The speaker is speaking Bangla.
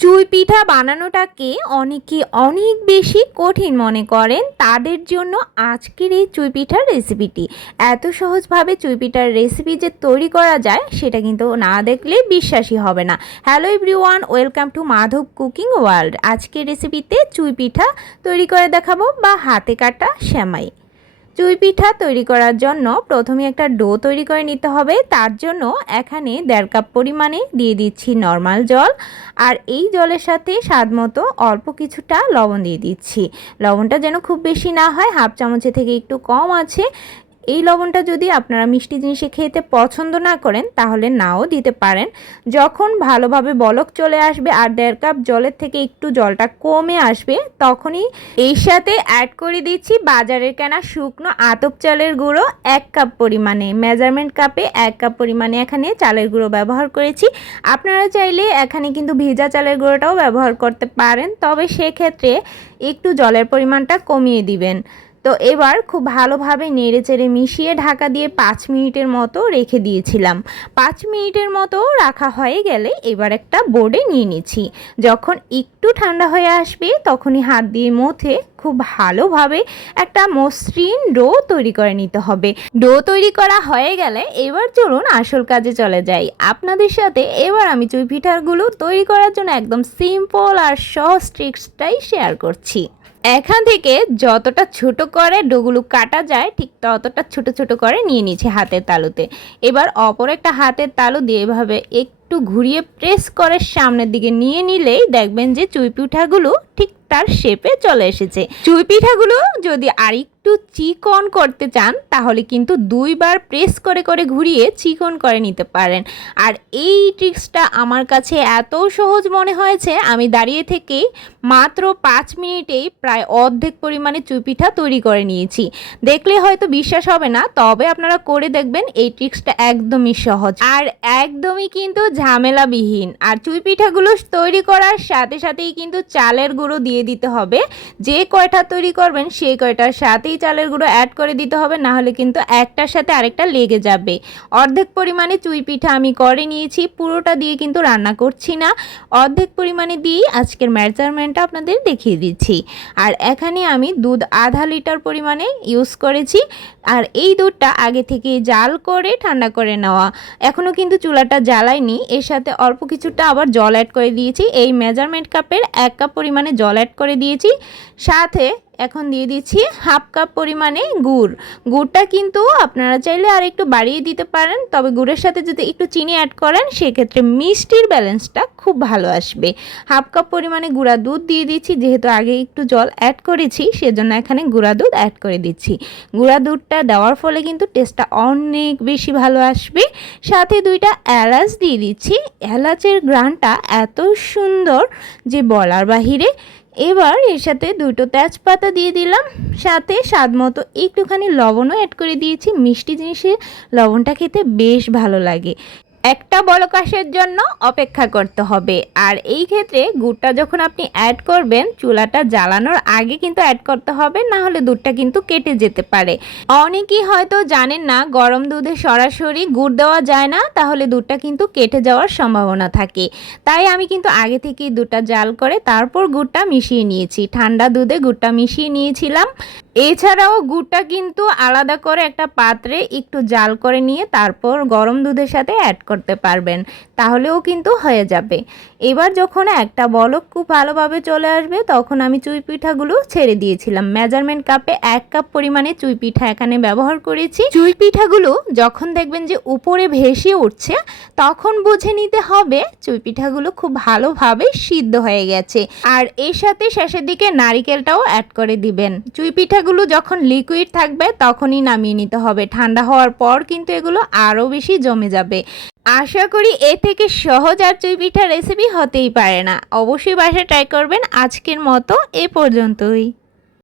চুই পিঠা বানানোটাকে অনেকে অনেক বেশি কঠিন মনে করেন। তাদের জন্য আজকের এই চুই পিঠার রেসিপিটি এত সহজভাবে চুই পিঠার রেসিপি যে তৈরি করা যায়, সেটা কিন্তু না দেখলে বিশ্বাসই হবে না। Hello everyone welcome to Madhab cooking world আজকের রেসিপিতে চুই পিঠা তৈরি করে দেখাবো বা হাতে কাটা শ্যামাই চুই পিঠা তৈরি করার জন্য প্রথমে একটা ডো তৈরি করে নিতে হবে। তার জন্য এখানে দেড় কাপ পরিমাণে দিয়ে দিচ্ছি নর্মাল জল। আর এই জলের সাথে স্বাদ মতো অল্প কিছুটা লবণ দিয়ে দিচ্ছি। লবণটা যেন খুব বেশি না হয়, হাফ চামচে থেকে একটু কম আছে। এই লবণটা যদি আপনারা মিষ্টি জিনিসে খেতে পছন্দ না করেন, তাহলে নাও দিতে পারেন। যখন ভালোভাবে বলক চলে আসবে আর দেড় কাপ জলের থেকে একটু জলটা কমে আসবে, তখনই এর সাথে অ্যাড করে দিচ্ছি বাজারের কেনা শুকনো আতপ চালের গুঁড়ো, এক কাপ পরিমাণে মেজারমেন্ট কাপে এক কাপ পরিমাণে এখানে চালের গুঁড়ো ব্যবহার করেছি। আপনারা চাইলে এখানে কিন্তু ভেজা চালের গুঁড়োটাও ব্যবহার করতে পারেন, তবে সেক্ষেত্রে একটু জলের পরিমাণটা কমিয়ে দিবেন। তো এবার খুব ভালোভাবে নেড়ে চেড়ে মিশিয়ে ঢাকা দিয়ে পাঁচ মিনিটের মতো রেখে দিয়েছিলাম। পাঁচ মিনিটের মতো রাখা হয়ে গেলে এবার একটা বোর্ডে নিয়ে নিচ্ছি। যখন একটু ঠান্ডা হয়ে আসবে, তখনই হাত দিয়ে মথে খুব ভালোভাবে একটা মসৃণ ডো তৈরি করে নিতে হবে। ডো তৈরি করা হয়ে গেলে এবার চলুন আসল কাজে চলে যাই। আপনাদের সাথে এবার আমি চুই পিঠাগুলো তৈরি করার জন্য একদম সিম্পল আর সহজ ট্রিক্সটাই শেয়ার করছি। এখান থেকে যতটা ছোট করে ডোগুলো কাটা যায়, ঠিক ততটা ছোট ছোট করে নিয়ে নিয়েছি হাতের তালুতে। এবার অপর একটা হাতের তালু দিয়ে এভাবে একটু ঘুরিয়ে প্রেস করে সামনের দিকে নিয়ে নিলেই দেখবেন যে চুই পিঠাগুলো ঠিক তার শেপে চলে এসেছে। চুই পিঠাগুলো যদি আরেকটু চিকন করতে চান, তাহলে কিন্তু দুইবার প্রেস করে করে ঘুরিয়ে চিকন করে নিতে পারেন। আর এই ট্রিক্সটা আমার কাছে এত সহজ মনে হয়েছে, আমি দাঁড়িয়ে থেকেই মাত্র পাঁচ মিনিটেই প্রায় অর্ধেক পরিমাণে চুই পিঠা তৈরি করে নিয়েছি। দেখলে হয়তো বিশ্বাস হবে না, তবে আপনারা করে দেখবেন, এই ট্রিক্সটা একদমই সহজ। আর একদমই কিন্তু ঝামেলাবিহীন। আর চুই পিঠাগুলো তৈরি করার সাথে সাথেই কিন্তু চালের গুঁড়ো দিয়ে দিতে হবে। যে কয়টা তৈরি করবেন, সেই কয়টার সাথেই চালের গুঁড়ো অ্যাড করে দিতে হবে না হলে কিন্তু একটার সাথে আরেকটা লেগে যাবে। অর্ধেক পরিমাণে চুই পিঠা আমি করে নিয়েছি, পুরোটা দিয়ে কিন্তু রান্না করছি না। অর্ধেক পরিমাণে দিয়েই আজকের মেজারমেন্টটা আপনাদের দেখিয়ে দিচ্ছি। আর এখানে আমি দুধ আধা লিটার পরিমাণে ইউজ করেছি। আর এই দুধটা আগে থেকে জাল করে ঠান্ডা করে নেওয়া। এখনও কিন্তু চুলাটা জ্বালাইনি, এর সাথে অল্প কিছুটা আবার জল অ্যাড করে দিয়েছি। এই মেজারমেন্ট কাপের এক কাপ পরিমাণে জল অ্যাড করে দিয়েছি। সাথে এখন দিয়ে দিচ্ছি হাফ কাপ পরিমাণে গুড়। গুড়টা কিন্তু আপনারা চাইলে আর একটু বাড়িয়ে দিতে পারেন, তবে গুড়ের সাথে যদি একটু চিনি অ্যাড করেন, সেক্ষেত্রে মিষ্টির ব্যালেন্সটা খুব ভালো আসবে। হাফ কাপ পরিমাণে গুঁড়া দুধ দিয়ে দিচ্ছি, যেহেতু আগে একটু জল অ্যাড করেছি, সেজন্য এখানে গুঁড়া দুধ অ্যাড করে দিচ্ছি। গুঁড়া দুধটা দেওয়ার ফলে কিন্তু টেস্টটা অনেক বেশি ভালো আসবে। সাথে দুইটা এলাচ দিয়ে দিচ্ছি। এলাচের গ্রানটা এত সুন্দর যে বলার বাহিরে এবার এর সাথে দুটো তেজপাতা দিয়ে দিলাম, সাথে স্বাদ মতো একটুখানি লবণও অ্যাড করে দিয়েছি। মিষ্টি জিনিসে লবণটা খেতে বেশ ভালো লাগে। একটা বলকাশের জন্য অপেক্ষা করতে হবে। আর এই ক্ষেত্রে গুড়টা যখন আপনি অ্যাড করবেন, চুলাটা জ্বালানোর আগে কিন্তু অ্যাড করতে হবে, না হলে দুধটা কিন্তু কেটে যেতে পারে। অনেকেই হয়তো জানেন না, গরম দুধে সরাসরি গুড় দেওয়া যায় না, তাহলে দুধটা কিন্তু কেটে যাওয়ার সম্ভাবনা থাকে। তাই আমি কিন্তু আগে থেকেই দুধটা জাল করে তারপর গুড়টা মিশিয়ে নিয়েছি। ঠান্ডা দুধে গুড়টা মিশিয়ে নিয়েছিলাম। এছাড়াও গুড়টা কিন্তু আলাদা করে একটা পাত্রে একটু জাল করে নিয়ে তারপর গরম দুধের সাথে অ্যাড করতে পারবেন। তাহলেও কিন্তু হয়ে যাবে। এবার যখন একটা বলক খুব ভালোভাবে চলে আসবে, তখন আমি চুই পিঠাগুলো ছেড়ে দিয়েছিলাম। মেজারমেন্ট কাপে এক কাপ পরিমাণে চুই পিঠা এখানে ব্যবহার করেছি। চুই পিঠাগুলো যখন দেখবেন যে উপরে ভেসে উঠছে, তখন বুঝে নিতে হবে চুই পিঠাগুলো খুব ভালোভাবে সিদ্ধ হয়ে গেছে। আর এর সাথে শেষের দিকে নারিকেলটাও অ্যাড করে দিবেন। চুই পিঠাগুলো যখন লিকুইড থাকবে, তখনই নামিয়ে নিতে হবে। ঠান্ডা হওয়ার পর কিন্তু এগুলো আরও বেশি জমে যাবে। আশা করি এ থেকে সহজ আর চুই পিঠা রেসিপি হতেই পারে না। অবশ্যই বাসা ট্রাই করবেন। আজকের মতো এ পর্যন্তই।